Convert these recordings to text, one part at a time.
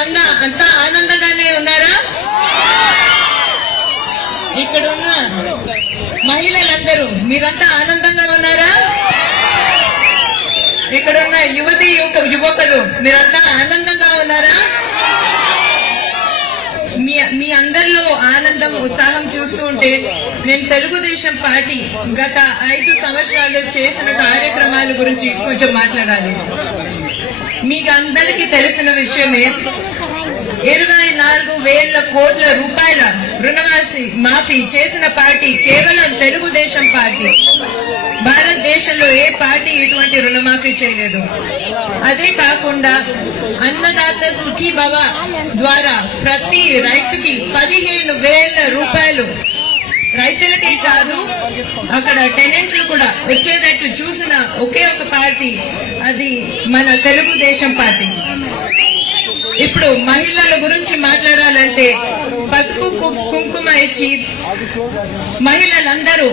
అంతా ఆనందంగానే ఉన్నారా? ఇక్కడున్న మహిళలందరూ మీరంతా ఆనందంగా ఉన్నారా? ఇక్కడున్న యువతి యువకులు మీరంతా ఆనందంగా ఉన్నారా? మీ అందరిలో ఆనందం ఉత్సాహం చూస్తూ ఉంటే నేను తెలుగుదేశం పార్టీ గత 5 సంవత్సరాల్లో చేసిన కార్యక్రమాల గురించి కొంచెం మాట్లాడాలి. మీకు అందరికీ తెలిసిన విషయమే 24,000 కోట్ల రూపాయల రుణమాఫీ మాఫీ చేసిన పార్టీ కేవలం తెలుగుదేశం పార్టీ. భారతదేశంలో ఏ పార్టీ ఇటువంటి రుణమాఫీ చేయలేదు. అదే కాకుండా అన్నదాత సుఖీభవ ద్వారా ప్రతి రైతుకి 15,000 రూపాయలు రైతులకి కాదు అక్కడ టెనెంట్లు కూడా వచ్చేటట్టు చూసిన ఒకే ఒక పార్టీ అది మన తెలుగుదేశం పార్టీ. ఇప్పుడు మహిళల గురించి మాట్లాడాలంటే పసుపు కుంకుమ ఇచ్చి మహిళలందరూ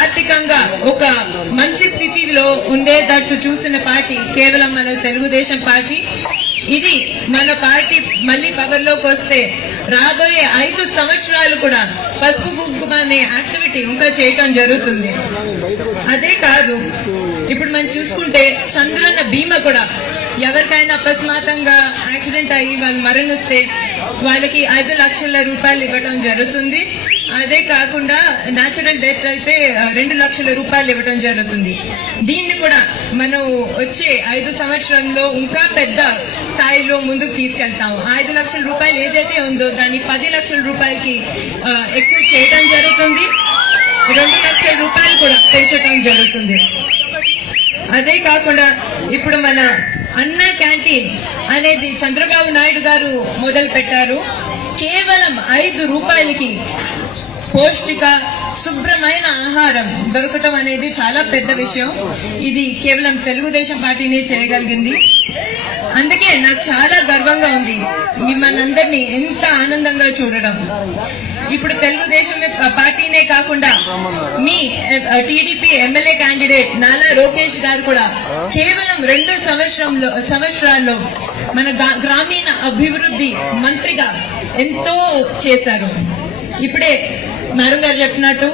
ఆర్థికంగా ఒక మంచి స్థితిలో ఉండేటట్టు చూసిన పార్టీ కేవలం మన తెలుగుదేశం పార్టీ. ఇది మన పార్టీ మళ్ళీ పవర్ లోకి వస్తే రాబోయే 5 సంవత్సరాలు కూడా పసుపు కుంకుమ అనే యాక్టివిటీ ఇంకా చేయటం జరుగుతుంది. అదే కాదు ఇప్పుడు మనం చూసుకుంటే చంద్రన్న బీమా కూడా ఎవరికైనా అకస్మాత్తుగా యాక్సిడెంట్ అయ్యి వాళ్ళు మరణిస్తే వాళ్ళకి 5 లక్షల రూపాయలు ఇవ్వడం జరుగుతుంది. అదే కాకుండా న్యాచురల్ డెత్ అయితే 2 లక్షల రూపాయలు ఇవ్వడం జరుగుతుంది. దీన్ని కూడా మనం వచ్చే 5 సంవత్సరంలో ఇంకా పెద్ద స్థాయిలో ముందుకు తీసుకెళ్తాము. 5 లక్షల రూపాయలు ఏదైతే ఉందో దాన్ని 10 లక్షల రూపాయలకి ఎక్కువ చేయడం జరుగుతుంది. 2 లక్షల రూపాయలు కూడా పెంచడం జరుగుతుంది. అదే కాకుండా ఇప్పుడు మన అన్న క్యాంటీన్ అనేది చంద్రబాబు నాయుడు గారు మొదలు పెట్టారు. కేవలం 5 రూపాయలకి పౌష్టిక శుభ్రమైన ఆహారం దొరకటం అనేది చాలా పెద్ద విషయం. ఇది కేవలం తెలుగుదేశం పార్టీనే చేయగలిగింది. అందుకే నాకు చాలా గర్వంగా ఉంది మిమ్మల్ని అందరినీ ఎంత ఆనందంగా చూడడం. ఇప్పుడు తెలుగుదేశం పార్టీనే కాకుండా మీ టీడీపీ ఎమ్మెల్యే క్యాండిడేట్ నాలా లోకేష్ గారు కూడా కేవలం 2 సంవత్సరాల్లో మన గ్రామీణ అభివృద్ధి మంత్రిగా ఎంతో చేశారు. ఇప్పుడే మేడం గారు చెప్పినట్టు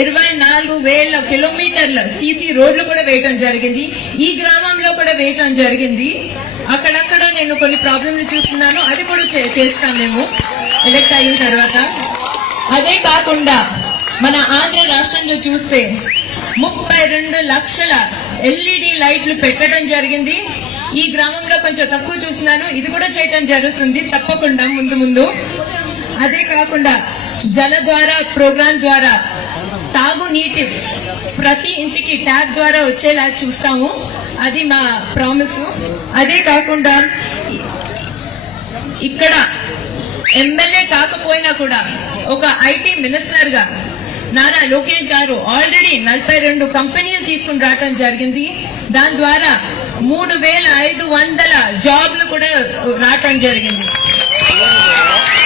24,000 కిలోమీటర్ల సీసీ రోడ్లు కూడా వేయటం జరిగింది. ఈ గ్రామంలో కూడా వేయటం జరిగింది. అక్కడక్కడ నేను కొన్ని ప్రాబ్లంలు చూస్తున్నాను, అది కూడా చేస్తాం మేము ఎలక్ట్ అయిన తర్వాత. అదే కాకుండా మన ఆంధ్ర రాష్ట్రంలో చూస్తే 32 లక్షల ఎల్ఈడి లైట్లు పెట్టడం జరిగింది. ఈ గ్రామంలో కొంచెం తక్కువ చూస్తున్నాను, ఇది కూడా చేయటం జరుగుతుంది తప్పకుండా ముందు. అదే కాకుండా జల ద్వారా ప్రోగ్రాం ద్వారా తాగునీటి ప్రతి ఇంటికి ట్యాప్ ద్వారా వచ్చేలా చూస్తాము, అది మా ప్రామిస్. అదే కాకుండా ఇక్కడ ఎమ్మెల్యే కాకపోయినా కూడా ఒక ఐటీ మినిస్టర్ గా నారా లోకేష్ గారు ఆల్రెడీ 42 కంపెనీలు తీసుకుని రావడం జరిగింది. దాని ద్వారా 3,500 జాబ్లు కూడా రావటం జరిగింది.